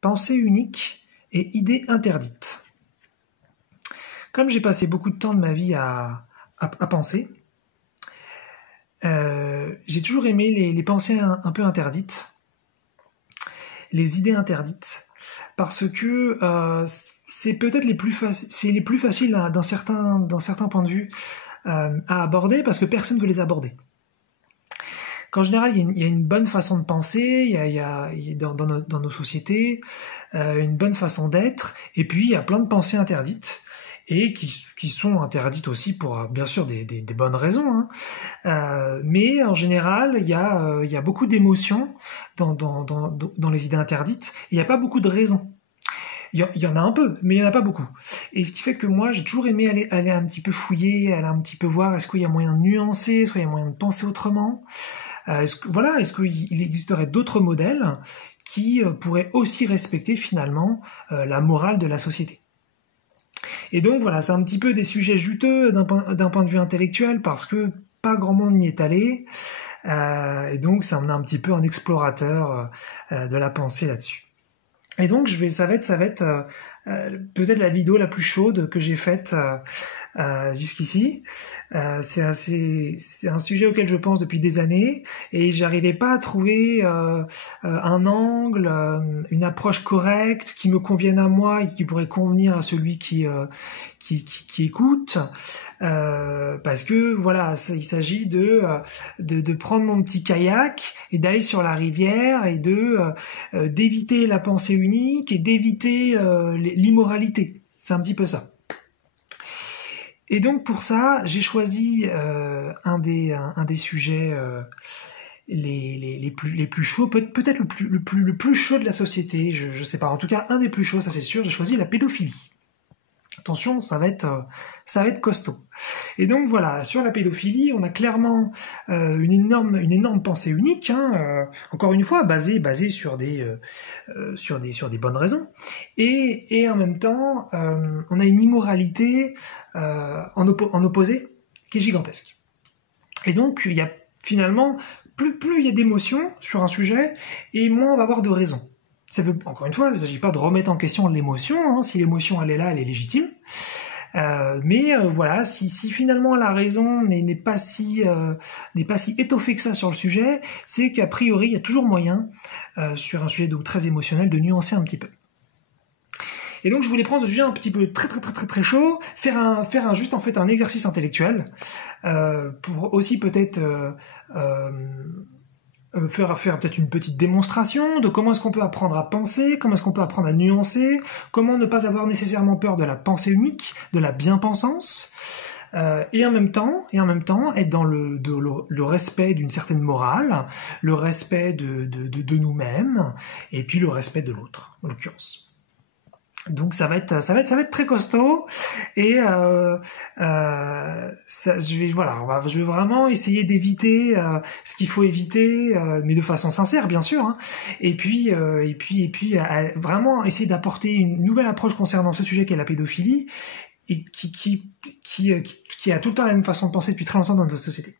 pensée unique et idée interdite. Comme j'ai passé beaucoup de temps de ma vie à penser, j'ai toujours aimé les pensées un peu interdites, les idées interdites, parce que c'est peut-être les plus faciles d'un certain point de vue à aborder, parce que personne ne veut les aborder. Qu'en général, il y a une bonne façon de penser, il y a dans nos sociétés une bonne façon d'être, et puis il y a plein de pensées interdites, et qui sont interdites aussi pour bien sûr des bonnes raisons, hein. Mais en général, il y a beaucoup d'émotions dans les idées interdites, et il n'y a pas beaucoup de raisons. Il y en a un peu, mais il n'y en a pas beaucoup. Et ce qui fait que moi, j'ai toujours aimé aller un petit peu fouiller, aller un petit peu voir, est-ce qu'il y a moyen de nuancer, est-ce qu'il y a moyen de penser autrement, est-ce qu'il existerait d'autres modèles qui pourraient aussi respecter finalement la morale de la société. Et donc voilà, c'est un petit peu des sujets juteux d'un point de vue intellectuel, parce que pas grand monde n'y est allé, et donc ça en a un petit peu un explorateur de la pensée là-dessus. Et donc ça va être peut-être la vidéo la plus chaude que j'ai faite jusqu'ici. C'est un sujet auquel je pense depuis des années, et j'arrivais pas à trouver un angle, une approche correcte qui me convienne à moi et qui pourrait convenir à celui qui écoute, parce que voilà, il s'agit de prendre mon petit kayak et d'aller sur la rivière et d'éviter la pensée unique et d'éviter l'immoralité. C'est un petit peu ça. Et donc pour ça, j'ai choisi un des sujets les plus chauds, peut-être le plus chaud de la société, je sais pas, en tout cas un des plus chauds, ça c'est sûr. J'ai choisi la pédophilie. Attention, ça va être costaud. Et donc voilà, sur la pédophilie, on a clairement une énorme pensée unique, encore une fois basée sur des bonnes raisons, et en même temps, on a une immoralité en opposé qui est gigantesque. Et donc il y a finalement plus il y a d'émotions sur un sujet, et moins on va avoir de raisons. Encore une fois, il ne s'agit pas de remettre en question l'émotion, si l'émotion elle est là, elle est légitime. Mais voilà, si finalement la raison n'est pas si étoffée que ça sur le sujet, c'est qu'a priori il y a toujours moyen sur un sujet donc très émotionnel de nuancer un petit peu. Et donc je voulais prendre ce sujet un petit peu très chaud, faire juste en fait un exercice intellectuel pour aussi peut-être faire peut-être une petite démonstration de comment est-ce qu'on peut apprendre à penser, comment est-ce qu'on peut apprendre à nuancer, comment ne pas avoir nécessairement peur de la pensée unique, de la bien-pensance, et en même temps être dans le respect d'une certaine morale, le respect de nous-mêmes, et puis le respect de l'autre, en l'occurrence. Donc ça va être très costaud, et je vais vraiment essayer d'éviter ce qu'il faut éviter, mais de façon sincère bien sûr, et puis vraiment essayer d'apporter une nouvelle approche concernant ce sujet qu'est la pédophilie, et qui a tout le temps la même façon de penser depuis très longtemps dans notre société.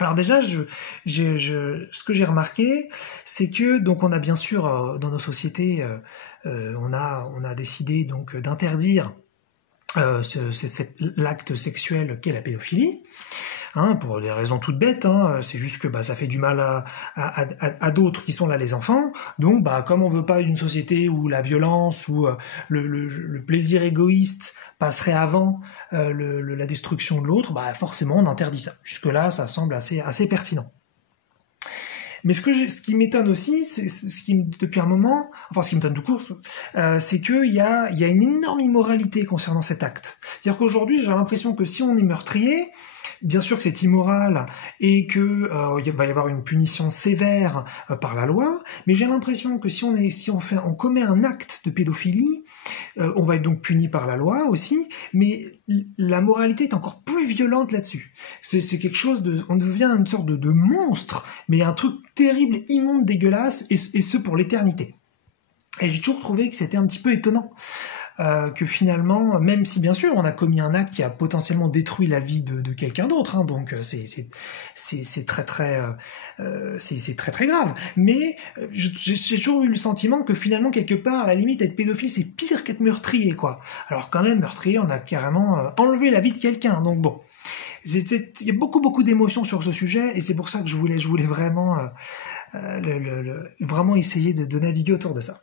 Alors déjà, ce que j'ai remarqué, c'est que donc on a bien sûr dans nos sociétés, on a décidé donc d'interdire l'acte sexuel qu'est la pédophilie, pour des raisons toutes bêtes, c'est juste que ça fait du mal à d'autres qui sont là, les enfants. Donc comme on veut pas une société où la violence ou le plaisir égoïste passerait avant la destruction de l'autre, forcément on interdit ça. Jusque là ça semble assez pertinent. Mais ce qui m'étonne aussi, c'est depuis un moment, ce qui m'étonne tout court, c'est qu'il y a une énorme immoralité concernant cet acte. C'est-à-dire qu'aujourd'hui, j'ai l'impression que si on est meurtrier, bien sûr que c'est immoral et que il va y avoir une punition sévère par la loi, mais j'ai l'impression que si on commet un acte de pédophilie, on va être donc puni par la loi aussi, mais la moralité est encore plus violente là-dessus. C'est quelque chose on devient une sorte de monstre, mais un truc terrible, immonde, dégueulasse, et ce pour l'éternité. Et j'ai toujours trouvé que c'était un petit peu étonnant. que finalement, même si bien sûr on a commis un acte qui a potentiellement détruit la vie de quelqu'un d'autre, hein, donc c'est très très grave. Mais j'ai toujours eu le sentiment que finalement quelque part, à la limite, être pédophile c'est pire qu'être meurtrier, quoi. Alors quand même, meurtrier, on a carrément enlevé la vie de quelqu'un, donc bon. Il y a beaucoup d'émotions sur ce sujet et c'est pour ça que je voulais vraiment vraiment essayer de naviguer autour de ça.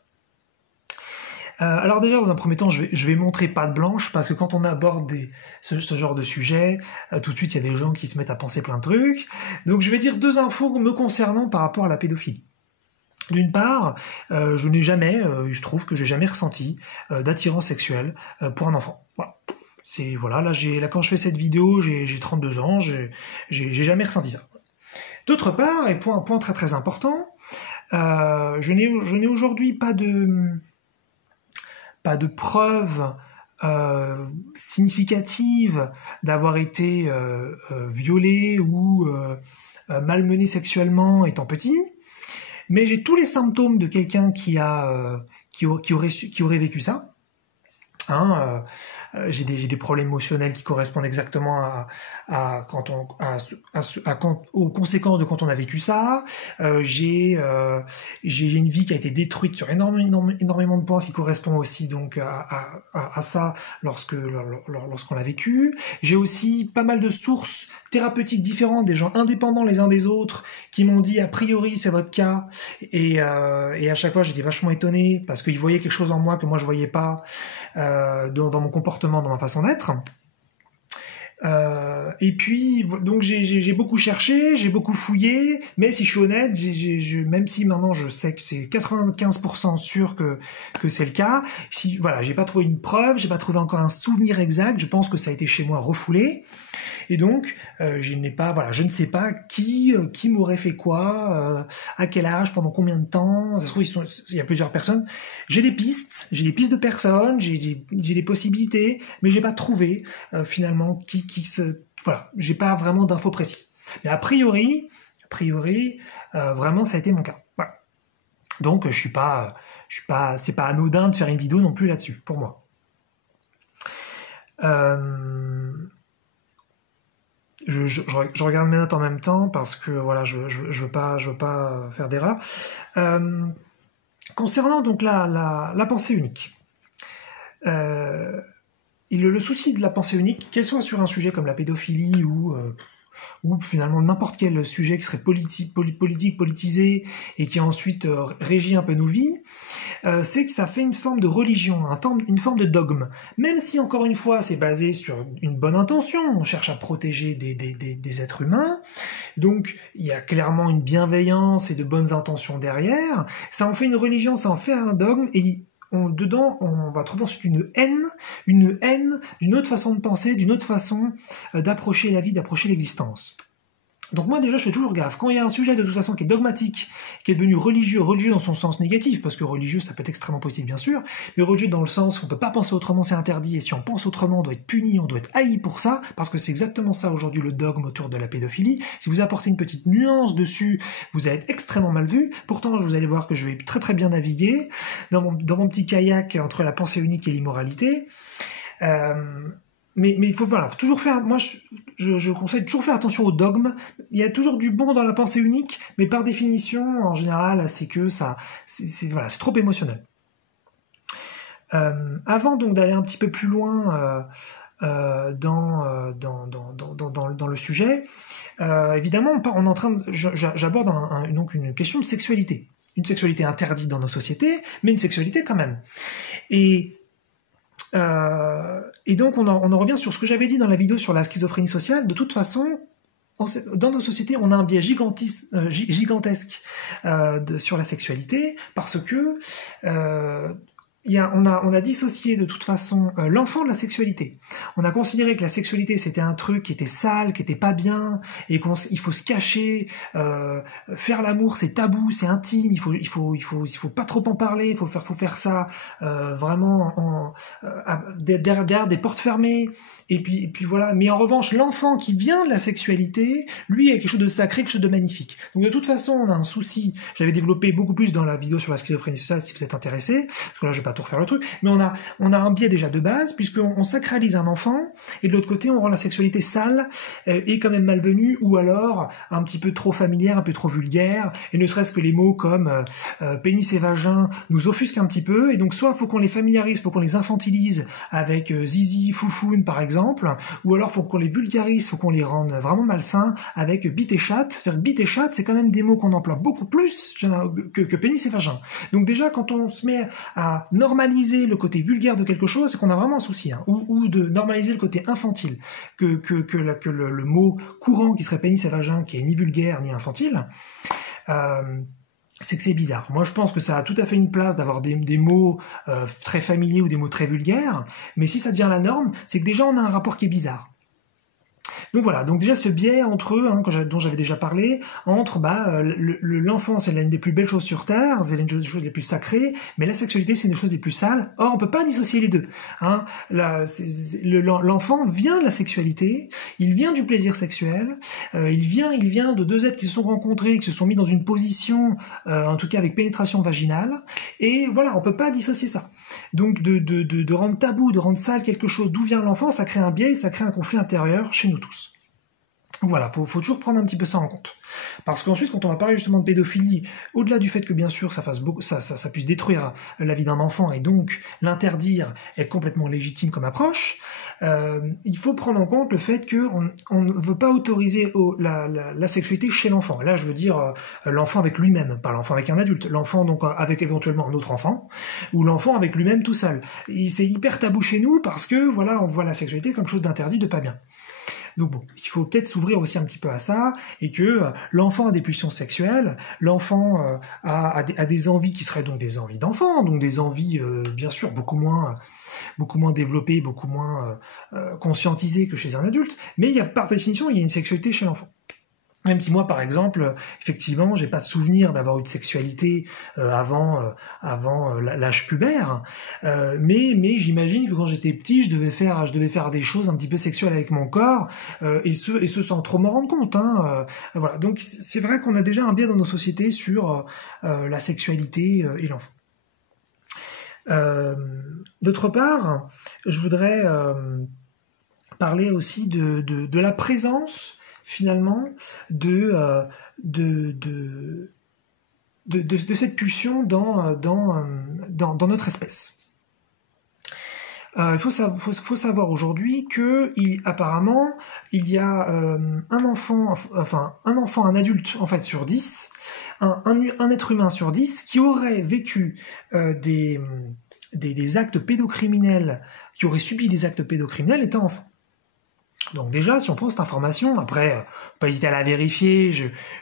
Alors déjà, dans un premier temps, je vais montrer patte blanche, parce que quand on aborde ce genre de sujet, tout de suite, il y a des gens qui se mettent à penser plein de trucs. Donc je vais dire 2 infos me concernant par rapport à la pédophilie. D'une part, je n'ai jamais, il se trouve que j'ai jamais ressenti d'attirance sexuelle pour un enfant. Voilà. Là quand je fais cette vidéo, j'ai 32 ans, j'ai jamais ressenti ça. D'autre part, et point très très important, je n'ai aujourd'hui pas de preuves significatives d'avoir été violé ou malmené sexuellement étant petit, mais j'ai tous les symptômes de quelqu'un qui aurait vécu ça. J'ai des problèmes émotionnels qui correspondent exactement aux conséquences de quand on a vécu ça. J'ai une vie qui a été détruite sur énormément de points, ce qui correspond aussi donc à ça lorsqu'on l'a vécu. J'ai aussi pas mal de sources thérapeutiques différentes, des gens indépendants les uns des autres, qui m'ont dit a priori c'est votre cas, et à chaque fois j'étais vachement étonné parce qu'ils voyaient quelque chose en moi que moi je voyais pas dans mon comportement, dans ma façon d'être. Et puis donc j'ai beaucoup cherché, j'ai beaucoup fouillé, mais si je suis honnête, même si maintenant je sais que c'est 95% sûr que c'est le cas, j'ai pas trouvé une preuve, j'ai pas trouvé encore un souvenir exact, je pense que ça a été chez moi refoulé. Et donc, je ne sais pas qui m'aurait fait quoi, à quel âge, pendant combien de temps. Ça se trouve, il y a plusieurs personnes. J'ai des pistes de personnes, j'ai des possibilités, mais j'ai pas trouvé finalement j'ai pas vraiment d'infos précises. Mais a priori, vraiment, ça a été mon cas. Voilà. Donc, c'est pas anodin de faire une vidéo non plus là-dessus, pour moi. Je regarde mes notes en même temps parce que voilà, je veux pas faire d'erreur. Concernant donc la pensée unique, le souci de la pensée unique, qu'elle soit sur un sujet comme la pédophilie ou finalement n'importe quel sujet qui serait politisé et qui ensuite régit un peu nos vies, c'est que ça fait une forme de religion, une forme de dogme. Même si, encore une fois, c'est basé sur une bonne intention, on cherche à protéger des êtres humains, donc il y a clairement une bienveillance et de bonnes intentions derrière, ça en fait une religion, ça en fait un dogme, et dedans, on va trouver ensuite une haine d'une autre façon de penser, d'une autre façon d'approcher la vie, d'approcher l'existence. Donc moi déjà je fais toujours gaffe, quand il y a un sujet de toute façon qui est dogmatique, qui est devenu religieux dans son sens négatif, parce que religieux ça peut être extrêmement possible bien sûr, mais religieux dans le sens où on peut pas penser autrement, c'est interdit, et si on pense autrement on doit être puni, on doit être haï pour ça, parce que c'est exactement ça aujourd'hui le dogme autour de la pédophilie. Si vous apportez une petite nuance dessus, vous allez être extrêmement mal vu. Pourtant vous allez voir que je vais très très bien naviguer dans mon petit kayak entre la pensée unique et l'immoralité. Mais il faut toujours faire. Moi, je conseille de toujours faire attention au dogme. Il y a toujours du bon dans la pensée unique, mais par définition, en général, c'est que c'est trop émotionnel. Avant donc d'aller un petit peu plus loin dans le sujet, évidemment, on est en train. J'aborde donc une question de sexualité, une sexualité interdite dans nos sociétés, mais une sexualité quand même. Et donc on en revient sur ce que j'avais dit dans la vidéo sur la schizophrénie sociale. De toute façon, dans nos sociétés, on a un biais gigantesque sur la sexualité, parce que on a dissocié de toute façon l'enfant de la sexualité. On a considéré que la sexualité c'était un truc qui était sale, qui était pas bien, et il faut se cacher. Faire l'amour c'est tabou, c'est intime. Il faut pas trop en parler. Il faut faire ça vraiment derrière des portes fermées. Et puis voilà. Mais en revanche, l'enfant qui vient de la sexualité, lui, il y a quelque chose de sacré, quelque chose de magnifique. Donc de toute façon, on a un souci. J'avais développé beaucoup plus dans la vidéo sur la schizophrénie sociale si vous êtes intéressé, parce que là je vais pas pas tout refaire le truc, mais on a un biais déjà de base, puisqu'on sacralise un enfant, et de l'autre côté, on rend la sexualité sale, et quand même malvenue, ou alors un petit peu trop familière, un peu trop vulgaire, et ne serait-ce que les mots comme pénis et vagin nous offusquent un petit peu, et donc soit faut qu'on les familiarise, faut qu'on les infantilise avec zizi, foufoune par exemple, ou alors faut qu'on les vulgarise, faut qu'on les rende vraiment malsains avec bite et chatte. C'est-à-dire que bite et chatte, c'est quand même des mots qu'on emploie beaucoup plus que pénis et vagin. Donc déjà, quand on se met à normaliser le côté vulgaire de quelque chose, c'est qu'on a vraiment un souci, hein, ou de normaliser le côté infantile, que le mot courant qui serait pénis et vagin, qui est ni vulgaire ni infantile, c'est que c'est bizarre. Moi, je pense que ça a tout à fait une place d'avoir des mots très familiers ou des mots très vulgaires, mais si ça devient la norme, c'est que déjà on a un rapport qui est bizarre. Donc voilà, donc déjà ce biais entre eux, hein, dont j'avais déjà parlé, entre l'enfant, c'est l'une des plus belles choses sur Terre, c'est l'une des choses les plus sacrées, mais la sexualité, c'est une des choses les plus sales. Or, on peut pas dissocier les deux. Hein. L'enfant vient de la sexualité, il vient du plaisir sexuel, il vient de deux êtres qui se sont rencontrés, qui se sont mis dans une position, en tout cas avec pénétration vaginale, et voilà, on peut pas dissocier ça. Donc de rendre tabou, de rendre sale quelque chose, d'où vient l'enfant, ça crée un biais, ça crée un conflit intérieur chez nous tous. Voilà, faut toujours prendre un petit peu ça en compte. Parce qu'ensuite, quand on va parler justement de pédophilie, au-delà du fait que bien sûr ça puisse détruire la vie d'un enfant et donc l'interdire est complètement légitime comme approche, il faut prendre en compte le fait qu'on ne veut pas autoriser la sexualité chez l'enfant. Là, je veux dire l'enfant avec lui-même, pas l'enfant avec un adulte, l'enfant donc avec éventuellement un autre enfant, ou l'enfant avec lui-même tout seul. C'est hyper tabou chez nous parce que voilà, on voit la sexualité comme chose d'interdit, de pas bien. Donc bon, il faut peut-être s'ouvrir aussi un petit peu à ça, et que l'enfant a des pulsions sexuelles, l'enfant a des envies qui seraient donc des envies d'enfant, donc des envies bien sûr beaucoup moins développées, beaucoup moins conscientisées que chez un adulte, mais par définition, il y a une sexualité chez l'enfant. Même si moi, par exemple, effectivement, j'ai pas de souvenir d'avoir eu de sexualité avant l'âge pubère, mais j'imagine que quand j'étais petit, je devais faire des choses un petit peu sexuelles avec mon corps, et ce sans trop m'en rendre compte. Hein, voilà. Donc c'est vrai qu'on a déjà un biais dans nos sociétés sur la sexualité et l'enfant. D'autre part, je voudrais parler aussi de la présence finalement de cette pulsion dans notre espèce. Il faut savoir aujourd'hui que apparemment il y a un enfant, un adulte en fait sur 10, un être humain sur 10 qui aurait vécu des actes pédocriminels, qui aurait subi des actes pédocriminels étant enfant. Donc déjà, si on prend cette information, après, faut pas hésiter à la vérifier.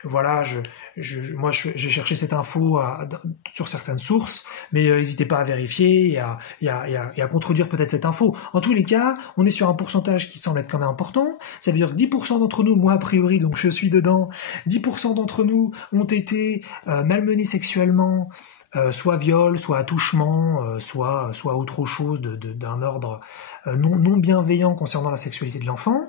Moi, j'ai cherché cette info sur certaines sources, mais n'hésitez pas à vérifier et à contredire peut-être cette info. En tous les cas, on est sur un pourcentage qui semble être quand même important. Ça veut dire que 10% d'entre nous, moi a priori, donc je suis dedans, 10% d'entre nous ont été malmenés sexuellement, soit viol, soit attouchement, soit autre chose d'un ordre non bienveillant concernant la sexualité de l'enfant.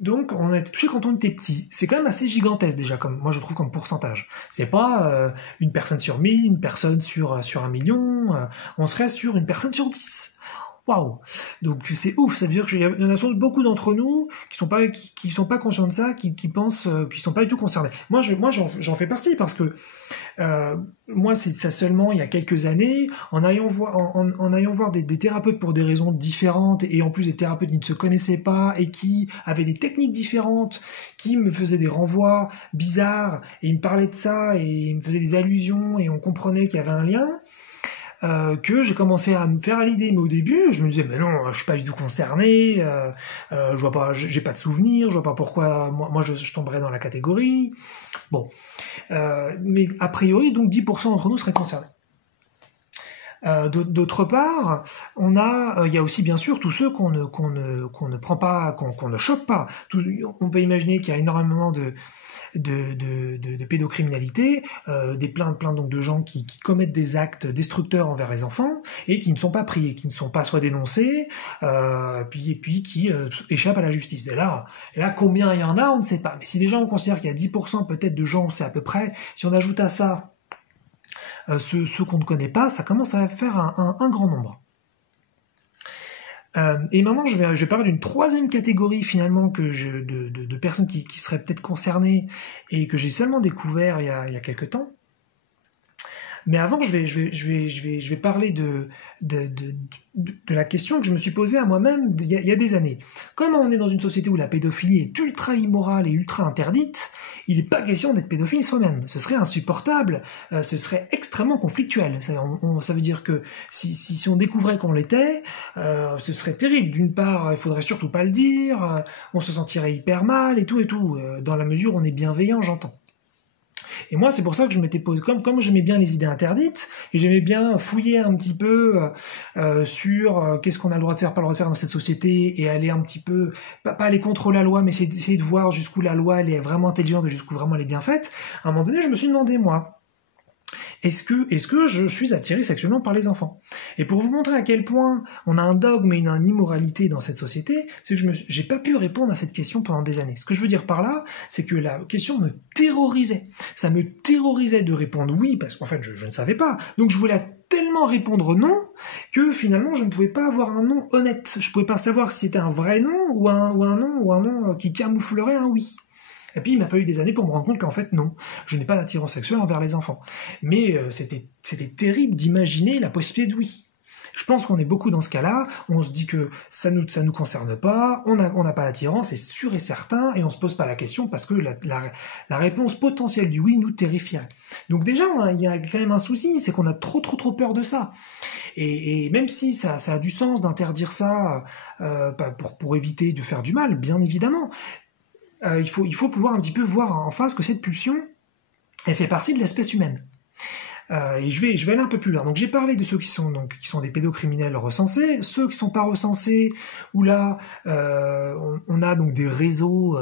Donc on a été touché quand on était petit. C'est quand même assez gigantesque déjà, moi je trouve comme pourcentage. C'est pas une personne sur 1000, une personne sur 1 million, on serait sur une personne sur 10. Waouh! Donc c'est ouf, ça veut dire qu'il y en a sans doute beaucoup d'entre nous qui sont pas conscients de ça, qui pensent qu'ils sont pas du tout concernés. Moi j'en fais partie parce que moi c'est ça seulement il y a quelques années, en allant voir des thérapeutes pour des raisons différentes, et en plus des thérapeutes qui ne se connaissaient pas et qui avaient des techniques différentes, qui me faisaient des renvois bizarres, et ils me parlaient de ça et ils me faisaient des allusions et on comprenait qu'il y avait un lien. Que j'ai commencé à me faire à l'idée, mais au début je me disais mais non, je suis pas du tout concerné, je vois pas, j'ai pas de souvenir, je vois pas pourquoi moi je tomberais dans la catégorie. Bon, mais a priori donc 10% d'entre nous seraient concernés. D'autre part, il y a aussi bien sûr tous ceux qu'on ne prend pas, qu'on ne choque pas. On peut imaginer qu'il y a énormément de pédocriminalité, plein donc de gens qui commettent des actes destructeurs envers les enfants et qui ne sont pas pris, qui ne sont pas soit dénoncés, puis qui échappent à la justice. Et là, combien il y en a, on ne sait pas. Mais si déjà on considère qu'il y a 10% peut-être de gens, c'est à peu près, si on ajoute à ça ceux qu'on ne connaît pas, ça commence à faire un grand nombre. Et maintenant, je vais parler d'une troisième catégorie finalement de personnes qui seraient peut-être concernées et que j'ai seulement découvert il y a quelques temps. Mais avant, je vais parler de la question que je me suis posée à moi-même il y a des années. Comme on est dans une société où la pédophilie est ultra immorale et ultra interdite, il n'est pas question d'être pédophile soi-même. Ce serait insupportable, ce serait extrêmement conflictuel. Ça veut dire que si on découvrait qu'on l'était, ce serait terrible. D'une part, il faudrait surtout pas le dire, on se sentirait hyper mal et tout, dans la mesure où on est bienveillant, j'entends. Et moi, c'est pour ça que je m'étais posé, comme j'aimais bien les idées interdites, et j'aimais bien fouiller un petit peu sur qu'est-ce qu'on a le droit de faire, pas le droit de faire dans cette société, et aller un petit peu, pas aller contre la loi, mais essayer de voir jusqu'où la loi elle est vraiment intelligente et jusqu'où vraiment elle est bien faite. À un moment donné, je me suis demandé, moi, est-ce que je suis attiré sexuellement par les enfants? Et pour vous montrer à quel point on a un dogme et une immoralité dans cette société, c'est que j'ai pas pu répondre à cette question pendant des années. Ce que je veux dire par là, c'est que la question me terrorisait. Ça me terrorisait de répondre oui, parce qu'en fait, je ne savais pas. Donc je voulais tellement répondre non, que finalement, je ne pouvais pas avoir un non honnête. Je pouvais pas savoir si c'était un vrai non, ou un non qui camouflerait un oui. Et puis il m'a fallu des années pour me rendre compte qu'en fait non, je n'ai pas d'attirance sexuelle envers les enfants. Mais c'était terrible d'imaginer la possibilité de oui. Je pense qu'on est beaucoup dans ce cas-là, on se dit que ça nous concerne pas, on n'a pas d'attirance, c'est sûr et certain, et on se pose pas la question parce que la réponse potentielle du oui nous terrifierait. Donc déjà, il y a quand même un souci, c'est qu'on a trop peur de ça. Et même si ça a du sens d'interdire ça pour éviter de faire du mal, bien évidemment, il faut pouvoir un petit peu voir en face que cette pulsion, elle fait partie de l'espèce humaine. Et je vais aller un peu plus loin. Donc j'ai parlé de ceux qui sont des pédocriminels recensés, ceux qui sont pas recensés, où là on a donc des réseaux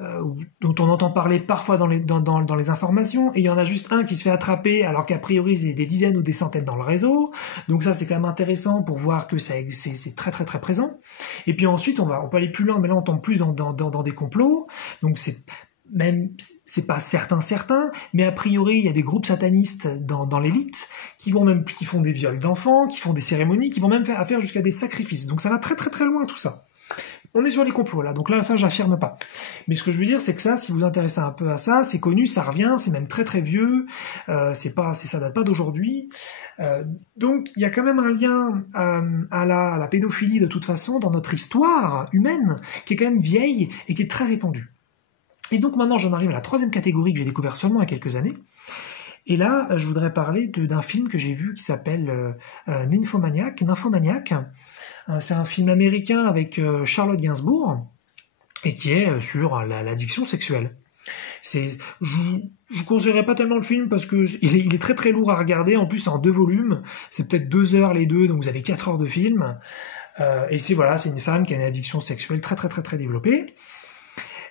dont on entend parler parfois dans les informations, et il y en a juste un qui se fait attraper alors qu'a priori il y a des dizaines ou des centaines dans le réseau. Donc ça c'est quand même intéressant pour voir que c'est très présent. Et puis ensuite on peut aller plus loin, mais là on tombe plus dans des complots. Donc c'est pas certain, mais a priori il y a des groupes satanistes dans l'élite qui font des viols d'enfants, qui font des cérémonies, qui vont même faire jusqu'à des sacrifices. Donc ça va très loin tout ça. On est sur les complots là, donc là ça j'affirme pas. Mais ce que je veux dire c'est que ça, si vous vous intéressez un peu à ça, c'est connu, ça revient, c'est même très vieux, ça date pas d'aujourd'hui. Donc il y a quand même un lien à la pédophilie de toute façon dans notre histoire humaine qui est quand même vieille et qui est très répandue. Et donc maintenant j'en arrive à la troisième catégorie que j'ai découvert seulement il y a quelques années. Et là, je voudrais parler d'un film que j'ai vu qui s'appelle Nymphomaniac. C'est un film américain avec Charlotte Gainsbourg et qui est sur l'addiction sexuelle. Je vous conseillerais pas tellement le film parce que il est très lourd à regarder. En plus, c'est en 2 volumes. C'est peut-être 2 heures les deux, donc vous avez 4 heures de film. Et c'est une femme qui a une addiction sexuelle très développée.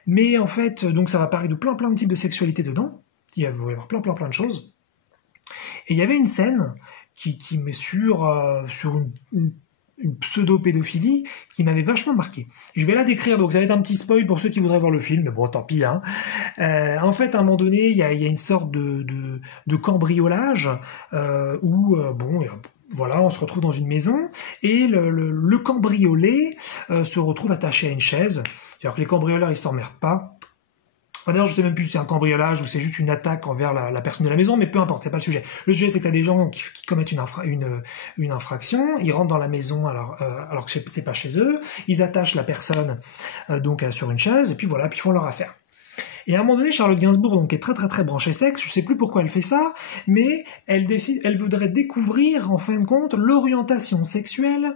Mais en fait, donc ça va parler de plein de types de sexualité dedans. Il va y avoir plein de choses. Et il y avait une scène qui met sur une pseudo-pédophilie qui m'avait vachement marqué. Et je vais la décrire, donc ça va être un petit spoil pour ceux qui voudraient voir le film, mais bon, tant pis. Hein. En fait, à un moment donné, il y a une sorte de cambriolage où, voilà, on se retrouve dans une maison et le cambriolé se retrouve attaché à une chaise. C'est-à-dire que les cambrioleurs, ils s'emmerdent pas. D'ailleurs, je sais même plus si c'est un cambriolage ou c'est juste une attaque envers la personne de la maison, mais peu importe, c'est pas le sujet. Le sujet, c'est que t'as des gens qui commettent une infraction, ils rentrent dans la maison alors que c'est pas chez eux, ils attachent la personne sur une chaise, et puis voilà, puis ils font leur affaire. Et à un moment donné, Charlotte Gainsbourg, donc, est très branchée sexe, je sais plus pourquoi elle fait ça, mais elle voudrait découvrir, en fin de compte, l'orientation sexuelle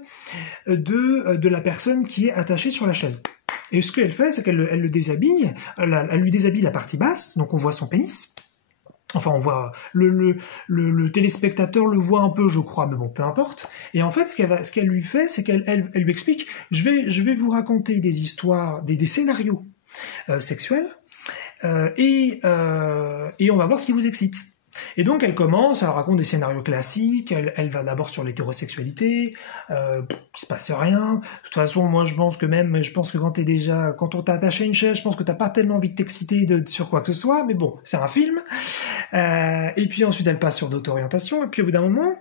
de la personne qui est attachée sur la chaise. Et ce qu'elle fait, c'est qu'elle le déshabille, elle lui déshabille la partie basse, donc on voit son pénis. Enfin, on voit le téléspectateur le voit un peu, je crois, mais bon, peu importe. Et en fait, ce qu'elle lui fait, c'est qu'elle lui explique, je vais vous raconter des histoires, des scénarios sexuels, et on va voir ce qui vous excite. Et donc elle commence, elle raconte des scénarios classiques, elle va d'abord sur l'hétérosexualité, il se passe rien. De toute façon, moi je pense que quand on t'a attaché à une chaise, je pense que t'as pas tellement envie de t'exciter sur quoi que ce soit, mais bon, c'est un film. Et puis ensuite elle passe sur d'autres orientations, et puis au bout d'un moment,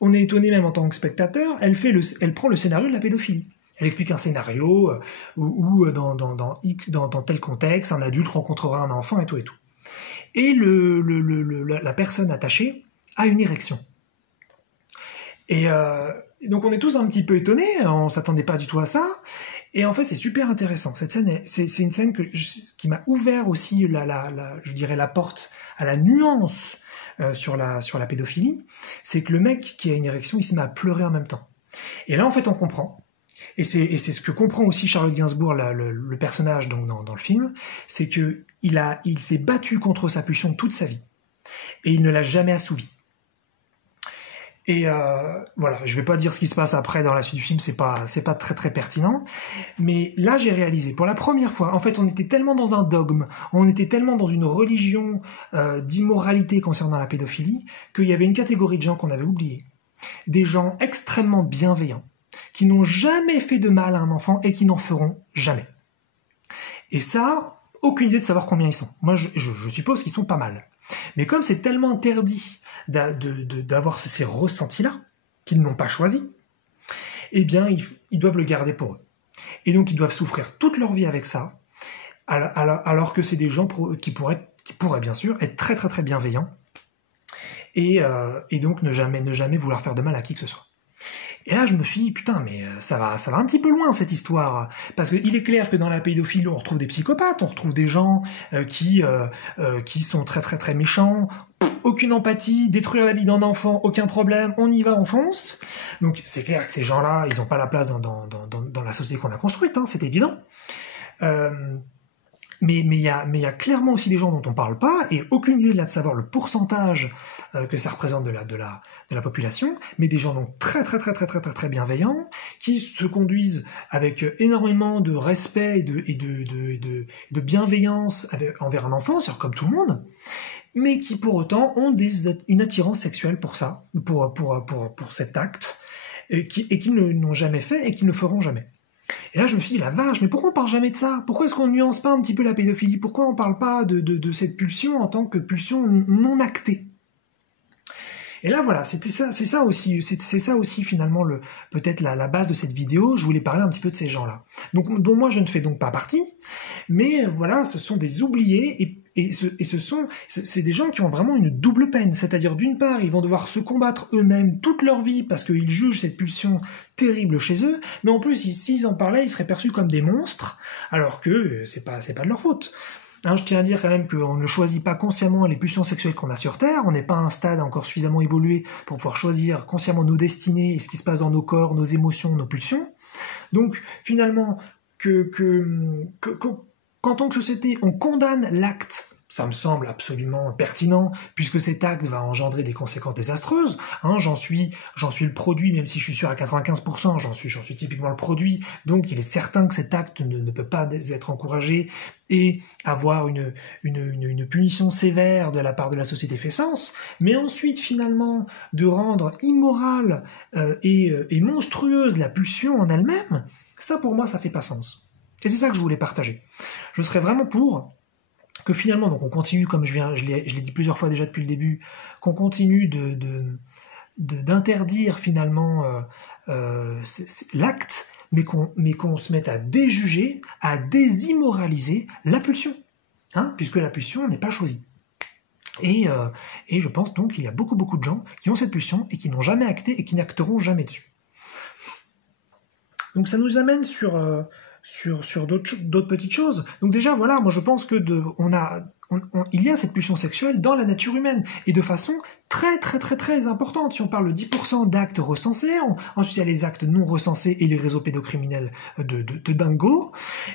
on est étonné même en tant que spectateur, elle prend le scénario de la pédophilie. Elle explique un scénario où dans tel contexte, un adulte rencontrera un enfant et tout et tout. Et la personne attachée a une érection. Et donc on est tous un petit peu étonnés, on s'attendait pas du tout à ça. Et en fait c'est super intéressant. Cette scène, c'est une scène qui m'a ouvert aussi je dirais la porte à la nuance sur la pédophilie. C'est que le mec qui a une érection, il se met à pleurer en même temps. Et là en fait on comprend. Et c'est ce que comprend aussi Charlotte Gainsbourg, le personnage dans le film, c'est que il s'est battu contre sa pulsion toute sa vie. Et il ne l'a jamais assouvi. Et voilà, je vais pas dire ce qui se passe après dans la suite du film, c'est pas très très pertinent. Mais là, j'ai réalisé, pour la première fois, en fait, on était tellement dans un dogme, on était tellement dans une religion d'immoralité concernant la pédophilie, qu'il y avait une catégorie de gens qu'on avait oubliés. Des gens extrêmement bienveillants, qui n'ont jamais fait de mal à un enfant et qui n'en feront jamais. Et ça, aucune idée de savoir combien ils sont. Moi, je suppose qu'ils sont pas mal. Mais comme c'est tellement interdit d'avoir ces ressentis-là, qu'ils n'ont pas choisi, eh bien, ils doivent le garder pour eux. Et donc, ils doivent souffrir toute leur vie avec ça, alors que c'est des gens qui pourraient bien sûr être très très très bienveillants et donc ne jamais vouloir faire de mal à qui que ce soit. Et là, je me suis dit, putain, mais ça va un petit peu loin, cette histoire. Parce qu'il est clair que dans la pédophilie, on retrouve des psychopathes, on retrouve des gens qui sont très très très méchants, aucune empathie, détruire la vie d'un enfant, aucun problème, on y va, on fonce. Donc c'est clair que ces gens-là, ils n'ont pas la place dans la société qu'on a construite, hein, c'est évident. Mais il y a clairement aussi des gens dont on parle pas, et aucune idée là de savoir le pourcentage que ça représente de la population, mais des gens donc très très très très très très très bienveillants, qui se conduisent avec énormément de respect et de bienveillance envers un enfant, c'est-à-dire comme tout le monde, mais qui pour autant ont une attirance sexuelle pour ça, pour cet acte, et qui ne l'ont jamais fait et qui ne le feront jamais. Et là, je me suis dit, la vache, mais pourquoi on parle jamais de ça? Pourquoi est-ce qu'on nuance pas un petit peu la pédophilie? Pourquoi on parle pas de cette pulsion en tant que pulsion non actée? Et là, voilà, c'est ça aussi finalement peut-être la base de cette vidéo. Je voulais parler un petit peu de ces gens-là, dont moi je ne fais donc pas partie, mais voilà, ce sont des oubliés c'est des gens qui ont vraiment une double peine, c'est-à-dire d'une part, ils vont devoir se combattre eux-mêmes toute leur vie parce qu'ils jugent cette pulsion terrible chez eux, mais en plus, s'ils en parlaient, ils seraient perçus comme des monstres, alors que c'est pas de leur faute. Hein, je tiens à dire quand même qu'on ne choisit pas consciemment les pulsions sexuelles qu'on a sur Terre, on n'est pas à un stade encore suffisamment évolué pour pouvoir choisir consciemment nos destinées et ce qui se passe dans nos corps, nos émotions, nos pulsions. Donc finalement, qu'en tant que société, on condamne l'acte, ça me semble absolument pertinent, puisque cet acte va engendrer des conséquences désastreuses. Hein, j'en suis le produit, même si je suis sûr à 95%, j'en suis typiquement le produit. Donc il est certain que cet acte ne peut pas être encouragé et avoir une punition sévère de la part de la société fait sens. Mais ensuite, finalement, de rendre immorale et monstrueuse la pulsion en elle-même, ça pour moi, ça fait pas sens. Et c'est ça que je voulais partager. Je serais vraiment pour que finalement, donc on continue, comme je l'ai dit plusieurs fois déjà depuis le début, qu'on continue d'interdire finalement l'acte, mais qu'on se mette à déjuger, à désimmoraliser la pulsion, hein, puisque la pulsion n'est pas choisie. Et je pense donc qu'il y a beaucoup de gens qui ont cette pulsion et qui n'ont jamais acté et qui n'acteront jamais dessus. Donc ça nous amène sur d'autres petites choses. Donc déjà, voilà, moi je pense que il y a cette pulsion sexuelle dans la nature humaine, et de façon très très très très importante. Si on parle de 10% d'actes recensés, ensuite il y a les actes non recensés et les réseaux pédocriminels de dingo,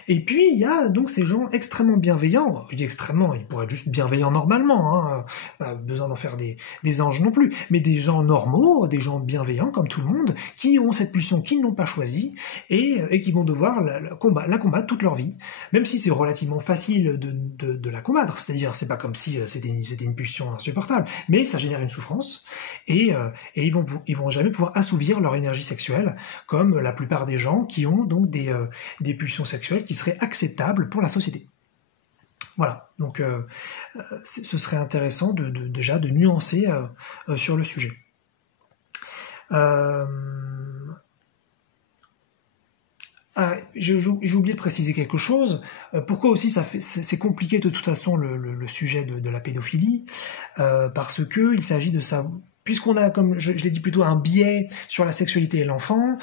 et puis il y a donc ces gens extrêmement bienveillants, je dis extrêmement, ils pourraient être juste bienveillants normalement, hein, pas besoin d'en faire des anges non plus, mais des gens normaux, des gens bienveillants comme tout le monde, qui ont cette pulsion qu'ils n'ont pas choisie, et qui vont devoir la combattre toute leur vie, même si c'est relativement facile de la combattre. c'est-à-dire c'est pas comme si c'était une pulsion insupportable, mais ça génère une souffrance et ils vont jamais pouvoir assouvir leur énergie sexuelle comme la plupart des gens qui ont donc des pulsions sexuelles qui seraient acceptables pour la société. Voilà, donc ce serait intéressant déjà de nuancer sur le sujet. J'ai oublié de préciser quelque chose. Pourquoi aussi c'est compliqué de toute façon le sujet de la pédophilie, parce que il s'agit de ça. Puisqu'on a, comme je l'ai dit plutôt, un biais sur la sexualité et l'enfant,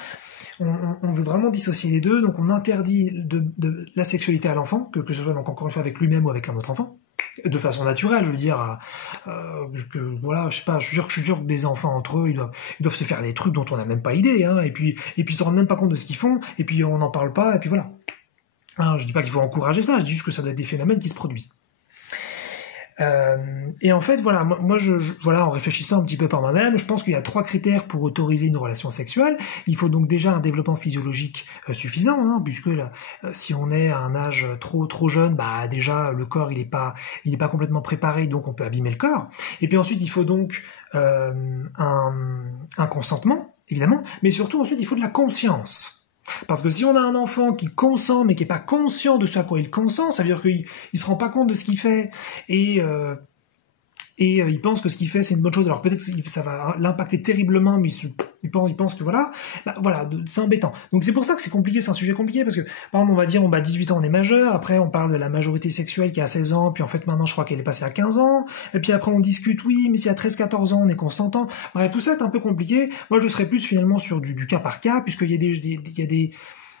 on veut vraiment dissocier les deux, donc on interdit de la sexualité à l'enfant, que ce soit donc encore une fois avec lui-même ou avec un autre enfant, de façon naturelle, je veux dire, voilà, je sais pas, je suis sûr que des enfants entre eux, ils doivent se faire des trucs dont on n'a même pas idée, hein, et puis ils se rendent même pas compte de ce qu'ils font, et puis on n'en parle pas, et puis voilà. Hein, je dis pas qu'il faut encourager ça, je dis juste que ça doit être des phénomènes qui se produisent. Et en fait, voilà, moi, voilà, en réfléchissant un petit peu par moi-même, je pense qu'il y a 3 critères pour autoriser une relation sexuelle. Il faut donc déjà un développement physiologique suffisant, hein, puisque là, si on est à un âge trop jeune, bah déjà le corps il est pas complètement préparé, donc on peut abîmer le corps. Et puis ensuite, il faut donc un consentement, évidemment, mais surtout ensuite il faut de la conscience. Parce que si on a un enfant qui consent mais qui n'est pas conscient de ce à quoi il consent, ça veut dire qu'il ne se rend pas compte de ce qu'il fait et il pense que ce qu'il fait c'est une bonne chose. Alors peut-être que ça va l'impacter terriblement, mais il pense que voilà, c'est embêtant. Donc c'est pour ça que c'est compliqué, c'est un sujet compliqué parce que par exemple on va dire 18 ans on est majeur, après on parle de la majorité sexuelle qui est à 16 ans, puis en fait maintenant je crois qu'elle est passée à 15 ans, et puis après on discute oui mais si à 13-14 ans on est consentant. Bref, tout ça est un peu compliqué. Moi je serais plus finalement sur du cas par cas, puisqu'il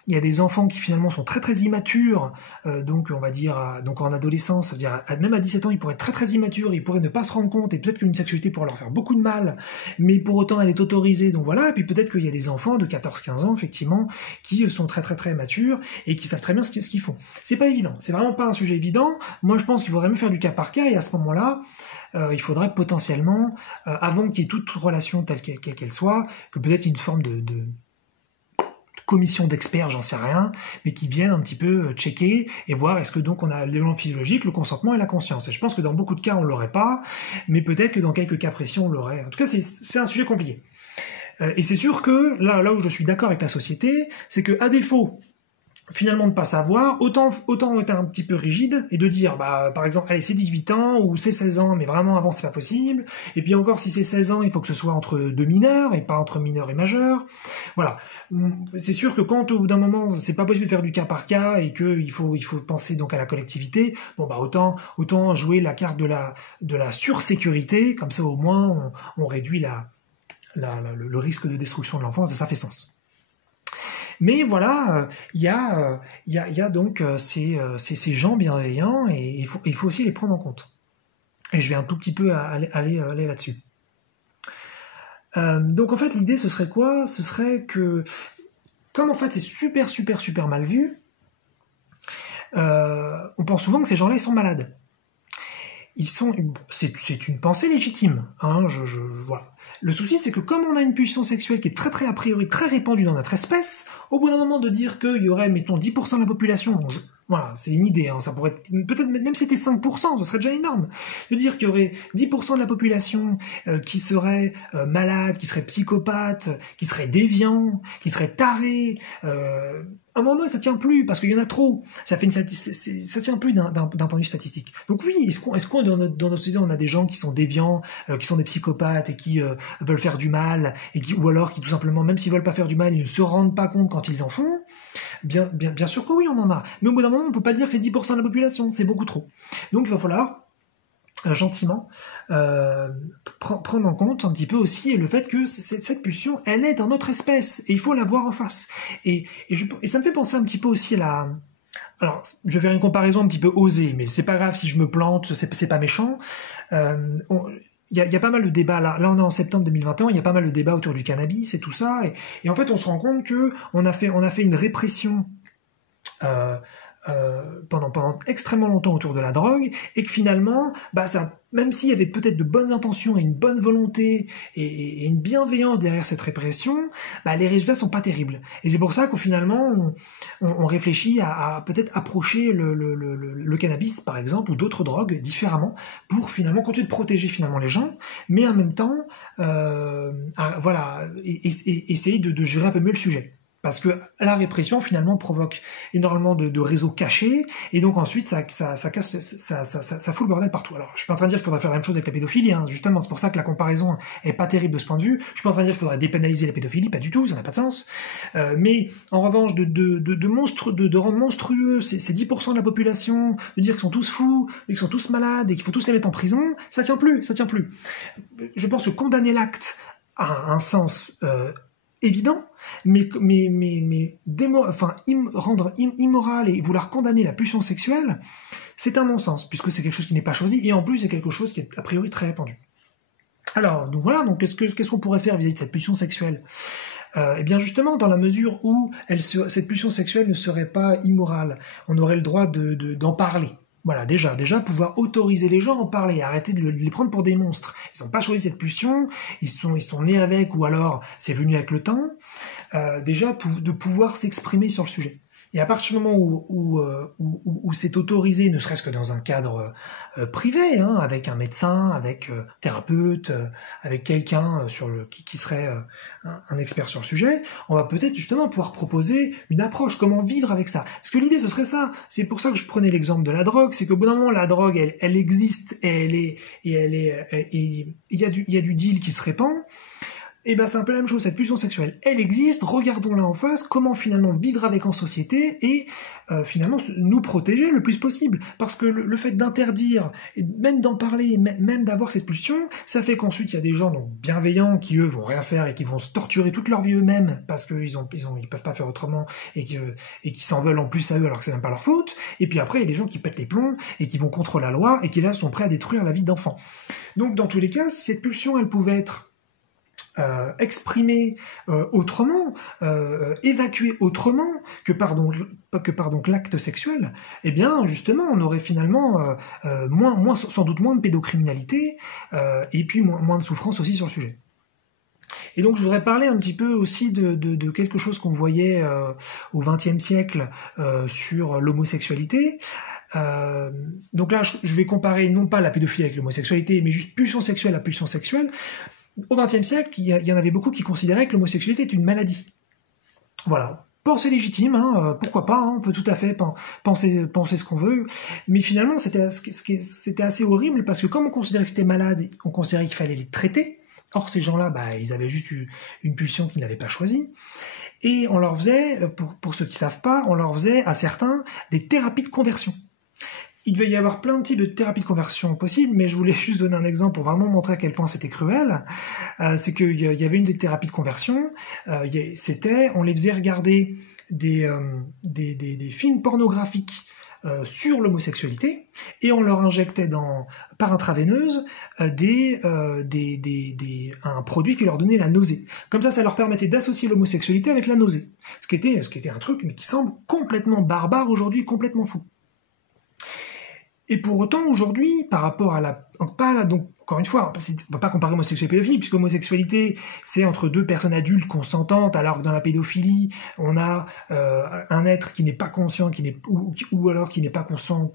y a des enfants qui finalement sont très très immatures, donc on va dire donc en adolescence, ça veut dire même à 17 ans ils pourraient être très très immatures, ils pourraient ne pas se rendre compte et peut-être qu'une sexualité pourrait leur faire beaucoup de mal, mais pour autant elle est autorisée, donc voilà. Et puis peut-être qu'il y a des enfants de 14-15 ans effectivement qui sont très très très matures et qui savent très bien ce qu'ils font. C'est pas évident, c'est vraiment pas un sujet évident. Moi je pense qu'il faudrait mieux faire du cas par cas, et à ce moment-là il faudrait potentiellement avant qu'il y ait toute relation telle qu'elle soit, que peut-être une forme de commission d'experts, j'en sais rien, mais qui viennent un petit peu checker et voir est-ce que donc on a le développement physiologique, le consentement et la conscience. Et je pense que dans beaucoup de cas on l'aurait pas, mais peut-être que dans quelques cas précis on l'aurait. En tout cas c'est un sujet compliqué. Et c'est sûr que là où je suis d'accord avec la société, c'est que à défaut finalement de pas savoir, autant être un petit peu rigide et de dire par exemple allez c'est 18 ans ou c'est 16 ans mais vraiment avant c'est pas possible, et puis encore si c'est 16 ans il faut que ce soit entre 2 mineurs et pas entre mineurs et majeurs. Voilà, c'est sûr que quand au bout d'un moment c'est pas possible de faire du cas par cas et que il faut penser donc à la collectivité, autant jouer la carte de la sursécurité, comme ça au moins on réduit le risque de destruction de l'enfance, et ça fait sens. Mais voilà, il y a donc ces gens bienveillants, et il faut aussi les prendre en compte. Et je vais un tout petit peu aller là-dessus. Donc en fait l'idée ce serait quoi? Ce serait que, comme en fait c'est super super super mal vu, on pense souvent que ces gens-là ils sont malades. C'est une pensée légitime, hein, voilà. Le souci, c'est que comme on a une pulsion sexuelle qui est très très a priori très répandue dans notre espèce, au bout d'un moment de dire qu'il y aurait, mettons, 10% de la population, voilà, c'est une idée, hein, ça pourrait être, peut-être même si c'était 5%, ce serait déjà énorme, de dire qu'il y aurait 10% de la population qui serait malade, qui serait psychopathe, qui serait déviant, qui serait taré, à un moment donné, ça tient plus, parce qu'il y en a trop. Ça tient plus d'un point de vue statistique. Donc oui, est-ce qu'on dans notre société, on a des gens qui sont déviants, qui sont des psychopathes et qui veulent faire du mal, ou alors qui tout simplement, même s'ils veulent pas faire du mal, ils ne se rendent pas compte quand ils en font? Bien sûr que oui, on en a. Mais au bout d'un moment, on peut pas dire que c'est 10% de la population, c'est beaucoup trop. Donc il va falloir gentiment prendre en compte un petit peu aussi le fait que cette pulsion, elle est dans notre espèce et il faut la voir en face. Et ça me fait penser un petit peu aussi à alors, je vais faire une comparaison un petit peu osée, mais c'est pas grave si je me plante, c'est pas méchant. Il y a pas mal de débats, là on est en septembre 2021, il y a pas mal de débats autour du cannabis et tout ça, et en fait on se rend compte que on a fait une répression pendant extrêmement longtemps autour de la drogue, et que finalement, ça, même s'il y avait peut-être de bonnes intentions et une bonne volonté et une bienveillance derrière cette répression, les résultats sont pas terribles. Et c'est pour ça qu'au finalement, on réfléchit à peut-être approcher le cannabis, par exemple, ou d'autres drogues différemment, pour finalement continuer de protéger finalement les gens, mais en même temps, essayer de gérer un peu mieux le sujet. Parce que la répression finalement provoque énormément de réseaux cachés, et donc ensuite ça casse, ça fout le bordel partout. Alors je suis pas en train de dire qu'il faudrait faire la même chose avec la pédophilie, hein, justement, c'est pour ça que la comparaison est pas terrible de ce point de vue. Je suis pas en train de dire qu'il faudrait dépénaliser la pédophilie, pas du tout, ça n'a pas de sens. Mais en revanche, de rendre monstrueux ces 10% de la population, de dire qu'ils sont tous fous, et qu'ils sont tous malades, et qu'il faut tous les mettre en prison, ça tient plus. Je pense que condamner l'acte a un sens évident, mais rendre immoral et vouloir condamner la pulsion sexuelle, c'est un non-sens, puisque c'est quelque chose qui n'est pas choisi, et en plus c'est quelque chose qui est a priori très répandu. Alors, donc voilà, donc qu'est-ce qu'on pourrait faire vis-à-vis de cette pulsion sexuelle ? Eh bien justement, dans la mesure où cette pulsion sexuelle ne serait pas immorale, on aurait le droit d'en parler. Voilà, déjà pouvoir autoriser les gens à en parler, arrêter de les prendre pour des monstres. Ils n'ont pas choisi cette pulsion, ils sont nés avec, ou alors c'est venu avec le temps. Déjà de pouvoir s'exprimer sur le sujet. Et à partir du moment où c'est autorisé, ne serait-ce que dans un cadre privé, hein, avec un médecin, avec un thérapeute, avec quelqu'un qui serait un expert sur le sujet, on va peut-être justement pouvoir proposer une approche, comment vivre avec ça. Parce que l'idée, ce serait ça. C'est pour ça que je prenais l'exemple de la drogue, c'est qu'au bout d'un moment, la drogue, elle existe, et il y a du deal qui se répand. Et c'est un peu la même chose, cette pulsion sexuelle, elle existe, regardons-la en face, comment finalement vivre avec en société et finalement nous protéger le plus possible. Parce que le fait d'interdire, et même d'en parler, même d'avoir cette pulsion, ça fait qu'ensuite il y a des gens donc bienveillants qui eux vont rien faire et qui vont se torturer toute leur vie eux-mêmes parce qu'ils peuvent pas faire autrement et qui s'en veulent en plus à eux alors que c'est même pas leur faute. Et puis après il y a des gens qui pètent les plombs et qui vont contre la loi et qui là sont prêts à détruire la vie d'enfants. Donc dans tous les cas, si cette pulsion elle pouvait être exprimée autrement, évacuée autrement que par donc l'acte sexuel, eh bien justement on aurait finalement sans doute moins de pédocriminalité et puis moins de souffrance aussi sur le sujet. Et donc je voudrais parler un petit peu aussi de quelque chose qu'on voyait au XXe siècle sur l'homosexualité. Donc là je vais comparer non pas la pédophilie avec l'homosexualité, mais juste pulsion sexuelle à pulsion sexuelle. Au XXe siècle, il y en avait beaucoup qui considéraient que l'homosexualité est une maladie. Voilà. Pensée légitime, hein, pourquoi pas, hein, on peut tout à fait penser ce qu'on veut, mais finalement c'était assez horrible parce que comme on considérait que c'était malade, on considérait qu'il fallait les traiter. Or ces gens-là, ils avaient juste une pulsion qu'ils n'avaient pas choisie. Et on leur faisait, pour ceux qui savent pas, on leur faisait à certains des thérapies de conversion. Il devait y avoir plein de types de thérapies de conversion possibles, mais je voulais juste donner un exemple pour vraiment montrer à quel point c'était cruel. C'est qu'il y avait une des thérapies de conversion, on les faisait regarder des films pornographiques sur l'homosexualité, et on leur injectait par intraveineuse un produit qui leur donnait la nausée. Comme ça leur permettait d'associer l'homosexualité avec la nausée. Ce qui était un truc, mais qui semble complètement barbare aujourd'hui, complètement fou. Et pour autant, aujourd'hui, par rapport à donc, encore une fois, on ne va pas comparer homosexualité et pédophilie, puisque l'homosexualité, c'est entre deux personnes adultes consentantes, alors que dans la pédophilie, on a un être qui n'est pas conscient, ou alors qui n'est pas conscient,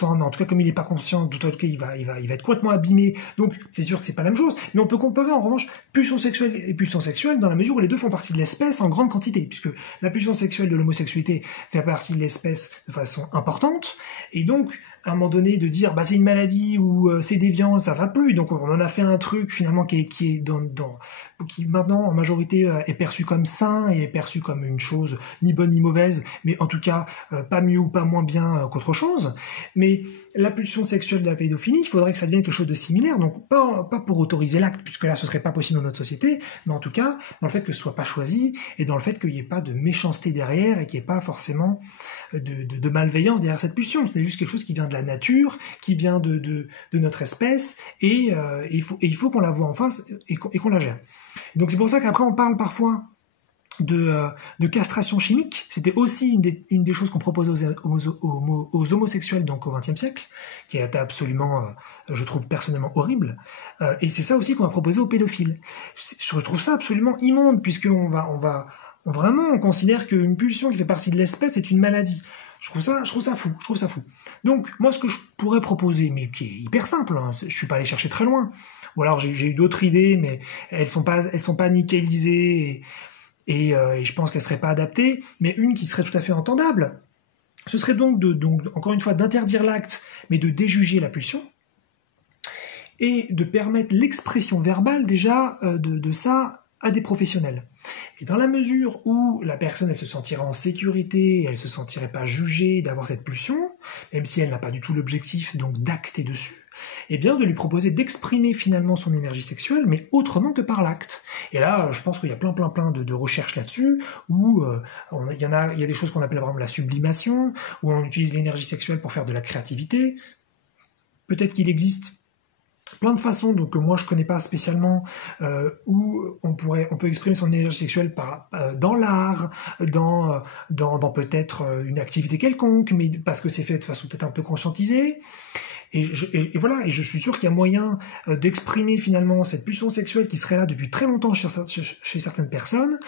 mais en tout cas, comme il n'est pas conscient, tout cas, il va être complètement abîmé. Donc, c'est sûr que c'est pas la même chose. Mais on peut comparer, en revanche, pulsion sexuelle et pulsion sexuelle dans la mesure où les deux font partie de l'espèce en grande quantité, puisque la pulsion sexuelle de l'homosexualité fait partie de l'espèce de façon importante. Et donc, à un moment donné, de dire, c'est une maladie ou c'est déviant, ça va plus. Donc, on en a fait un truc, finalement, qui maintenant, en majorité, est perçu comme sain et est perçu comme une chose ni bonne ni mauvaise, mais en tout cas, pas mieux ou pas moins bien qu'autre chose. Mais la pulsion sexuelle de la pédophilie, il faudrait que ça devienne quelque chose de similaire, donc pas pour autoriser l'acte, puisque là, ce serait pas possible dans notre société, mais en tout cas, dans le fait que ce soit pas choisi, et dans le fait qu'il n'y ait pas de méchanceté derrière, et qu'il n'y ait pas forcément de malveillance derrière cette pulsion. C'est juste quelque chose qui vient de la nature, qui vient de notre espèce, et il faut qu'on la voie en face, et qu'on la gère. Donc c'est pour ça qu'après on parle parfois de castration chimique. C'était aussi une des choses qu'on proposait aux homosexuels donc au XXe siècle, qui était absolument, je trouve personnellement horrible. Et c'est ça aussi qu'on va proposer aux pédophiles. Je trouve ça absolument immonde, puisqu'on va vraiment on considère qu'une pulsion qui fait partie de l'espèce est une maladie. Je trouve ça fou. Donc, moi, ce que je pourrais proposer, mais qui est hyper simple, hein, je suis pas allé chercher très loin. Ou alors, j'ai eu d'autres idées, mais elles sont pas nickelisées et je pense qu'elles seraient pas adaptées. Mais une qui serait tout à fait entendable, ce serait donc encore une fois, d'interdire l'acte, mais de déjuger la pulsion et de permettre l'expression verbale déjà de ça à des professionnels. Et dans la mesure où la personne elle se sentirait en sécurité, elle se sentirait pas jugée d'avoir cette pulsion, même si elle n'a pas du tout l'objectif donc d'acter dessus, eh bien de lui proposer d'exprimer finalement son énergie sexuelle, mais autrement que par l'acte. Et là, je pense qu'il y a plein de recherches là-dessus, où il y a des choses qu'on appelle par exemple la sublimation, où on utilise l'énergie sexuelle pour faire de la créativité. Peut-être qu'il existe plein de façons donc que moi je connais pas spécialement où on peut exprimer son énergie sexuelle dans l'art, dans peut-être une activité quelconque, mais parce que c'est fait de façon peut-être un peu conscientisée. Et voilà, et je suis sûr qu'il y a moyen d'exprimer finalement cette pulsion sexuelle qui serait là depuis très longtemps chez certaines personnes,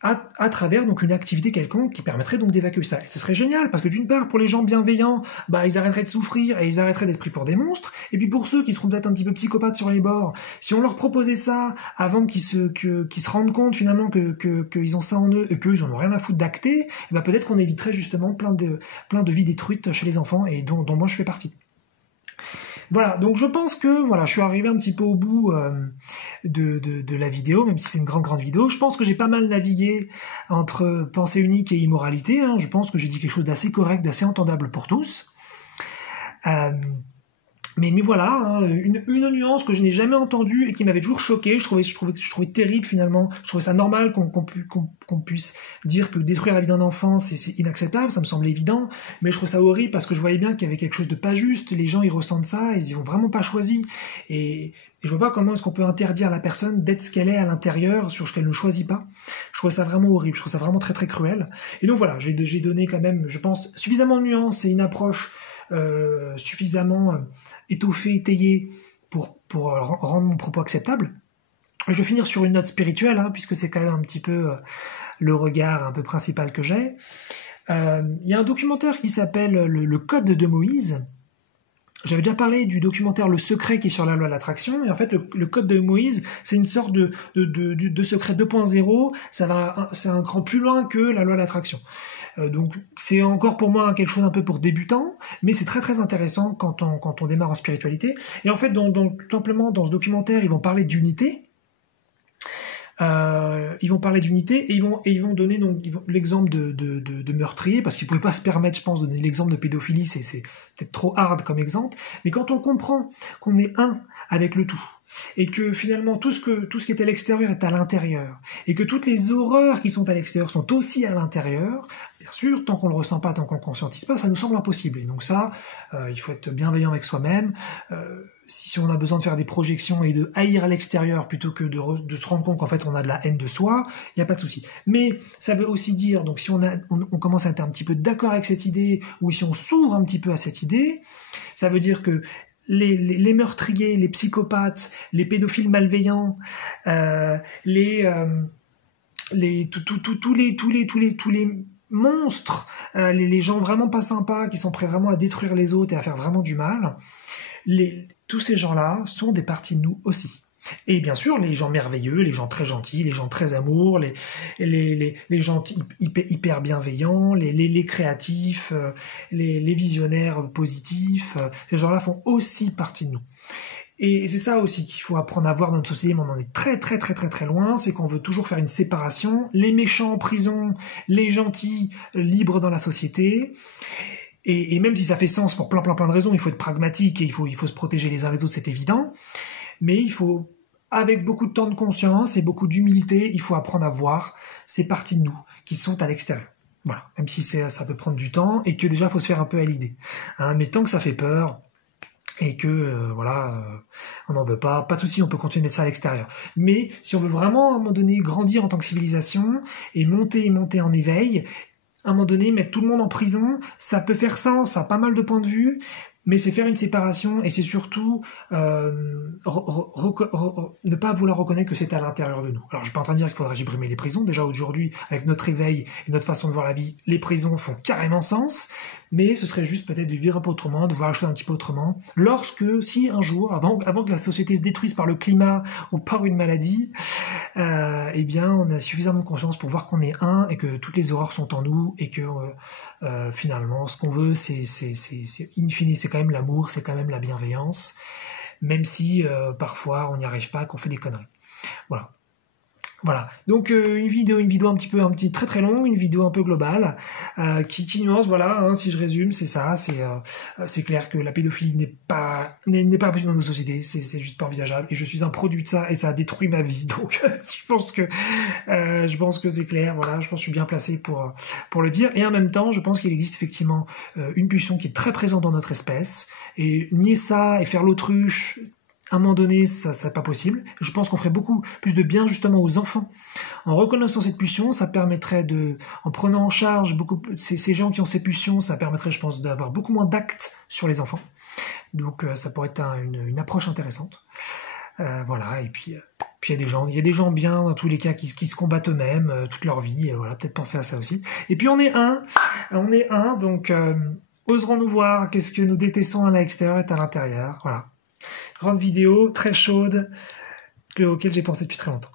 à travers donc une activité quelconque qui permettrait donc d'évacuer ça. Et ce serait génial, parce que d'une part, pour les gens bienveillants, ils arrêteraient de souffrir et ils arrêteraient d'être pris pour des monstres, et puis pour ceux qui seront peut-être un petit peu psychopathes sur les bords, si on leur proposait ça avant qu'ils se rendent compte finalement qu'ils ont ça en eux et qu'eux ils en ont rien à foutre d'acter, peut-être qu'on éviterait justement plein de vies détruites chez les enfants, et dont moi je fais partie. Voilà, donc je pense que je suis arrivé un petit peu au bout de la vidéo, même si c'est une grande vidéo. Je pense que j'ai pas mal navigué entre pensée unique et immoralité. Je pense que j'ai dit quelque chose d'assez correct, d'assez entendable pour tous. Mais voilà, une nuance que je n'ai jamais entendue et qui m'avait toujours choqué. Je trouvais terrible finalement. Je trouvais ça normal qu'on puisse dire que détruire la vie d'un enfant c'est inacceptable. Ça me semblait évident, mais je trouvais ça horrible parce que je voyais bien qu'il y avait quelque chose de pas juste. Les gens ils ressentent ça, ils y ont vraiment pas choisi. Et je vois pas comment est-ce qu'on peut interdire à la personne d'être ce qu'elle est à l'intérieur sur ce qu'elle ne choisit pas. Je trouvais ça vraiment horrible. Je trouvais ça vraiment très cruel. Et donc voilà, j'ai donné quand même, je pense, suffisamment de nuances et une approche suffisamment étoffé, étayé pour rendre mon propos acceptable. Je vais finir sur une note spirituelle, puisque c'est quand même un petit peu le regard un peu principal que j'ai. Il y a un documentaire qui s'appelle le Code de Moïse. J'avais déjà parlé du documentaire Le Secret qui est sur la loi de l'attraction, et en fait le Code de Moïse c'est une sorte de secret 2.0, c'est un cran plus loin que la loi de l'attraction. Donc c'est encore pour moi quelque chose un peu pour débutants, mais c'est très intéressant quand on démarre en spiritualité. Et en fait, tout simplement dans ce documentaire, ils vont parler d'unité. Ils vont parler d'unité et ils vont donner donc l'exemple de meurtrier, parce qu'ils pouvaient pas se permettre, je pense, de donner l'exemple de pédophilie, c'est peut-être trop hard comme exemple. Mais quand on comprend qu'on est un avec le tout, et que finalement tout ce qui est à l'extérieur est à l'intérieur, et que toutes les horreurs qui sont à l'extérieur sont aussi à l'intérieur, bien sûr, tant qu'on le ressent pas, tant qu'on le conscientise pas, ça nous semble impossible. Et donc ça, il faut être bienveillant avec soi-même. Si on a besoin de faire des projections et de haïr à l'extérieur plutôt que de se rendre compte qu'en fait on a de la haine de soi, il n'y a pas de souci. Mais ça veut aussi dire, donc si on commence à être un petit peu d'accord avec cette idée, ou si on s'ouvre un petit peu à cette idée, ça veut dire que les meurtriers, les psychopathes, les pédophiles malveillants, tous les monstres, les gens vraiment pas sympas qui sont prêts vraiment à détruire les autres et à faire vraiment du mal, tous ces gens-là sont des parties de nous aussi. Et bien sûr, les gens merveilleux, les gens très gentils, les gens très amour, les gens hyper bienveillants, les créatifs, les visionnaires positifs, ces gens-là font aussi partie de nous. Et c'est ça aussi qu'il faut apprendre à voir dans notre société, mais on en est très loin, c'est qu'on veut toujours faire une séparation, les méchants en prison, les gentils libres dans la société. Et même si ça fait sens pour plein de raisons, il faut être pragmatique et il faut se protéger les uns les autres, c'est évident. Mais il faut, avec beaucoup de temps de conscience et beaucoup d'humilité, il faut apprendre à voir ces parties de nous qui sont à l'extérieur. Voilà, même si ça peut prendre du temps et que déjà il faut se faire un peu à l'idée. Mais tant que ça fait peur, et que voilà, on n'en veut pas de souci, on peut continuer de mettre ça à l'extérieur. Mais si on veut vraiment à un moment donné grandir en tant que civilisation et monter en éveil, à un moment donné mettre tout le monde en prison, ça peut faire sens à pas mal de points de vue, mais c'est faire une séparation et c'est surtout ne pas vouloir reconnaître que c'est à l'intérieur de nous. Alors je suis pas en train de dire qu'il faudrait supprimer les prisons, déjà aujourd'hui avec notre éveil et notre façon de voir la vie, les prisons font carrément sens, mais ce serait juste peut-être de vivre un peu autrement, de voir les choses un petit peu autrement, si un jour, avant que la société se détruise par le climat ou par une maladie, eh bien on a suffisamment de conscience pour voir qu'on est un et que toutes les horreurs sont en nous et que finalement ce qu'on veut c'est in fine c'est quand même l'amour, c'est quand même la bienveillance, même si parfois on n'y arrive pas, qu'on fait des conneries. Voilà. Donc une vidéo un petit très très longue, une vidéo un peu globale qui nuance. Voilà. Si je résume, c'est ça. C'est clair que la pédophilie n'est pas possible dans nos sociétés. C'est juste pas envisageable. Et je suis un produit de ça et ça a détruit ma vie. Donc je pense que c'est clair. Voilà. Je pense que je suis bien placé pour le dire. Et en même temps, je pense qu'il existe effectivement une pulsion qui est très présente dans notre espèce. Et nier ça et faire l'autruche, à un moment donné, ça c'est pas possible. Je pense qu'on ferait beaucoup plus de bien justement aux enfants. En reconnaissant cette pulsion, ça permettrait en prenant en charge ces gens qui ont ces pulsions, ça permettrait, je pense, d'avoir beaucoup moins d'actes sur les enfants. Donc ça pourrait être une approche intéressante. Voilà, et puis il y a des gens bien dans tous les cas qui se combattent eux-mêmes toute leur vie. Voilà, peut-être penser à ça aussi. Et puis on est un, donc oserons nous voir. Qu'est-ce que nous détestons à l'extérieur est à l'intérieur. Voilà. Grande vidéo, très chaude, auquel j'ai pensé depuis très longtemps.